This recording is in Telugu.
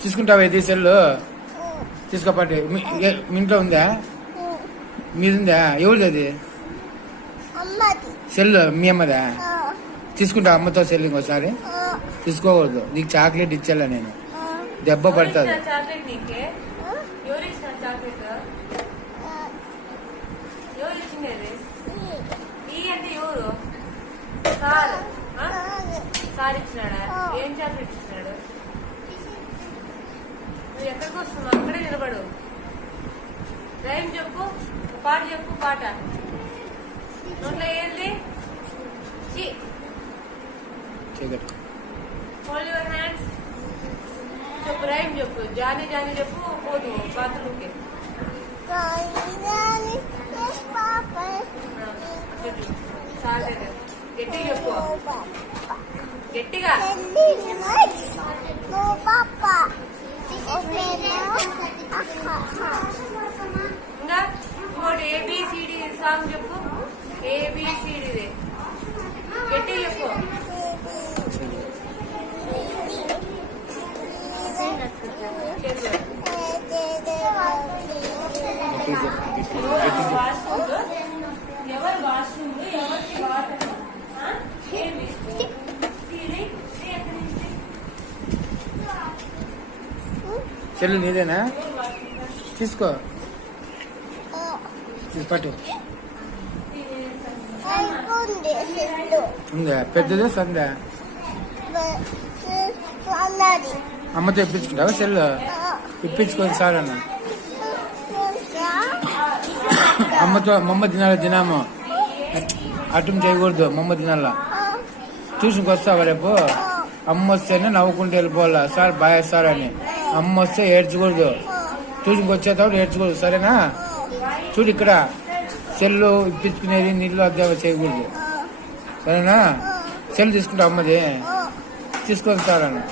తీసుకుంటావా ఇది సెల్లు తీసుకోపాటి మీ ఇంట్లో ఉందా మీదుందా ఎవరిది అది సెల్ మీ అమ్మదా తీసుకుంటా అమ్మతో సెల్ ఇంకోసారి తీసుకోకూడదు నీకు చాక్లెట్ ఇచ్చేలా నేను దెబ్బ పడుతుంది సార్ ఇచ్చినాడా ఏం చాక్లెట్ ఇచ్చినాడు నువ్వు ఎక్కడికి వస్తున్నావు అక్కడే నిలబడు రైమ్ చెప్పు పాట చెప్పు పాట నోట్లో ఏంది హోల్డ్ యువర్ హ్యాండ్స్ చెప్పు రైమ్ చెప్పు జానీ జానీ చెప్పు పోదు బాత్రూమ్కి గట్టిగా చెప్పు గట్టిగా ఇంకా ఇంకోటి ఏబిసిడి సాంగ్ చెప్పు ఏబిసిడి గట్టిగా చెప్పు ఎవరు వాష్రూమ్ ఎవరికి వాటర్ చెల్లు నీదేనా తీసుకో పట్టు ఉందా పెద్దదా సందా అమ్మతో ఇప్పించుకుంటావా సెల్లు ఇప్పించుకొని సార్ అన్న అమ్మతో మమ్మ తినాలి తినాము అటు చేయకూడదు మమ్మ తినాలా ట్యూషన్కి వస్తావా రేపు అమ్మ వస్తేనే నవ్వుకుంటూ వెళ్ళిపోవాలా సార్ బాయ్ సార్ అని అమ్మ వస్తే ఏడ్చకూడదు ట్యూషన్కి వచ్చేటప్పుడు ఏడ్చకూడదు సరేనా చూడు ఇక్కడ సెల్లు ఇప్పించుకునేది నీళ్ళు అద్దె చేయకూడదు సరేనా సెల్ తీసుకుంటా అమ్మది తీసుకొని సార్ అని